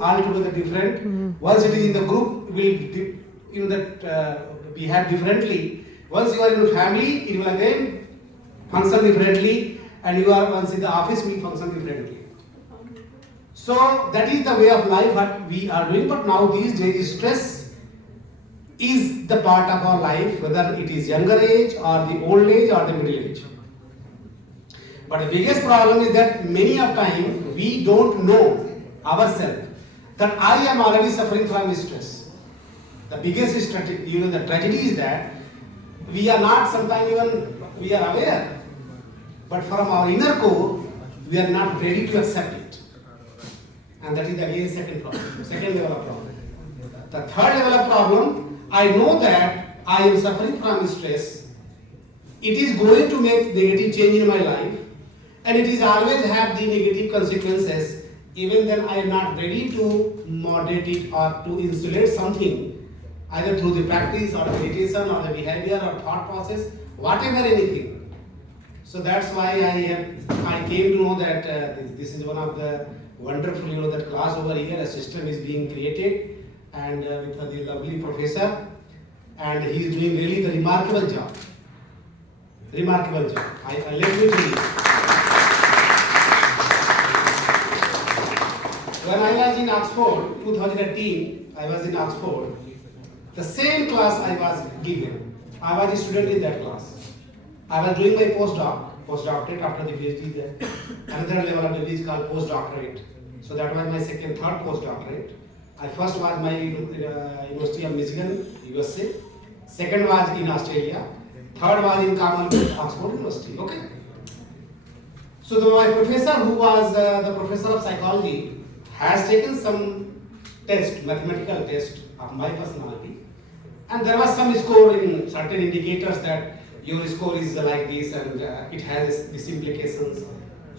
altogether different. Once it is in the group, behave differently. Once you are in a family, it will again function differently, and you are once in the office, will function differently. So that is the way of life what we are doing. But now these days, stress is the part of our life, whether it is younger age or the old age or the middle age. But the biggest problem is that many of time we don't know ourselves that I am already suffering from stress. The biggest the tragedy is that we are not sometimes even we are aware, but from our inner core we are not ready to accept it, and that is again second level of problem. The third level of problem, I know that I am suffering from stress. It is going to make negative change in my life, and it is always have the negative consequences. Even then I am not ready to moderate it or to insulate something, either through the practice or the meditation or the behavior or thought process, whatever anything. So that's why I came to know that this is one of the wonderful that class over here, a system is being created, and with the lovely professor, and he is doing really the remarkable job. Remarkable job. I let me tell you. When I was in Oxford, 2018, I was in Oxford, the same class I was given. I was a student in that class. I was doing my postdoctorate after the PhD there. Another level of degree is called postdoctorate. So that was my third postdoctorate. I first was my University of Michigan, USA. Second was in Australia. Third was in Commonwealth, Oxford University. Okay. So my professor, who was the professor of psychology, has taken some test, mathematical test of my personality, and there was some score in certain indicators that your score is like this and it has these implications.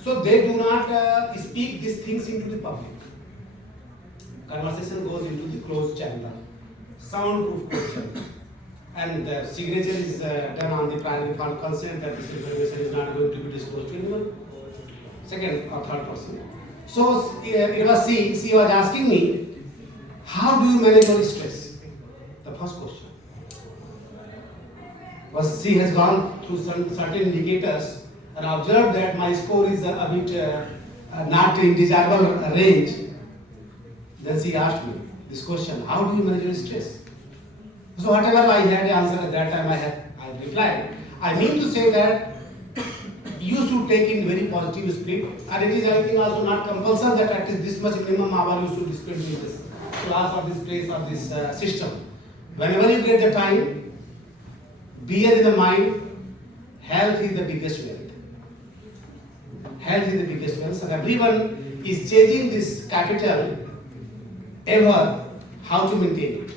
So they do not speak these things into the public. Conversation goes into the closed chamber, soundproof question, and the signature is done on the primary consent that this information is not going to be disclosed to anyone, second or third person. So it was she was asking me, how do you manage your stress? The first question. Was she has gone through some certain indicators and observed that my score is a bit not in desirable range. Then she asked me this question, how do you manage your stress? So whatever I had answered at that time, I replied, I mean to say that you should take in very positive spirit, and it is I think also not compulsory that at least this much minimum hour you should spend in this class or this place or this system. Whenever you get the time, bear in the mind, health is the biggest wealth. Health is the biggest wealth, and everyone is chasing this capital ever how to maintain it.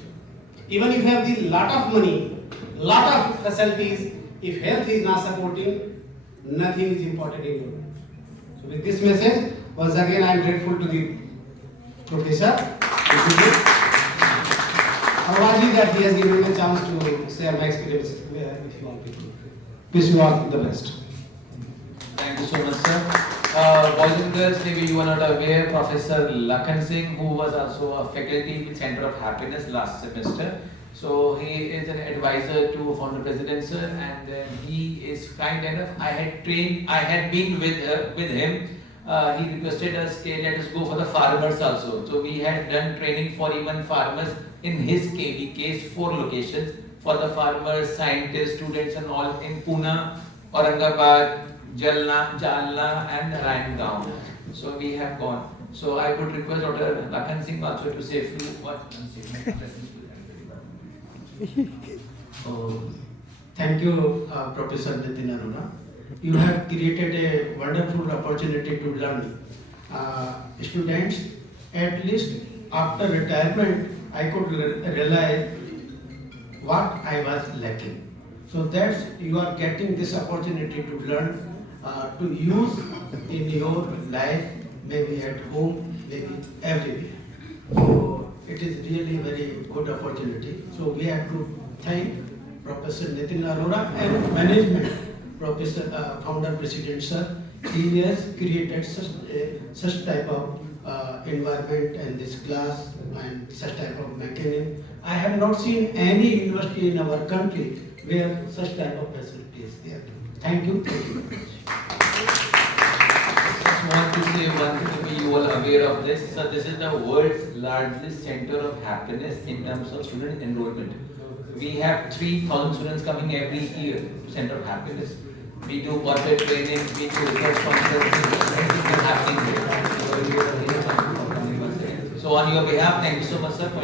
Even if you have the lot of money, lot of facilities, if health is not supporting, nothing is important in your life. So with this message, once again I am grateful to the professor, Awaji, that he has given me a chance to share my experience with you all people. Wish you all the best. Thank you so much, sir. Boys and girls, maybe you are not aware, Professor Lakhan Singh, who was also a faculty in Center of Happiness last semester. So he is an advisor to former president, sir, and he is kind enough. I had been with him. He requested us, okay, let us go for the farmers also. So we had done training for even farmers in his case 4 locations for the farmers, scientists, students, and all in Pune, Aurangabad, Jalna, and Raigangaon. So we have gone. So I would request Dr. Lakhan Singh also to say a few words. Thank you, Professor Nitin Arora. You have created a wonderful opportunity to learn. Students, at least after retirement, I could realize what I was lacking. So that's you are getting this opportunity to learn, to use in your life, maybe at home, maybe everywhere. So it is really very good opportunity. So we have to thank Professor Nitin Arora and management, Professor Founder President Sir. He has created such type of environment and this class and such type of mechanism. I have not seen any university in our country where such type of facility is there. Thank you. Thank you very much. Just want to say one thing to be you all aware of this. So this is the world's largest center of happiness in terms of student enrollment. We have 3,000 students coming every year to Center of Happiness. We do corporate training, we do research conferences, everything is happening here. So on your behalf, thank you so much, sir, for your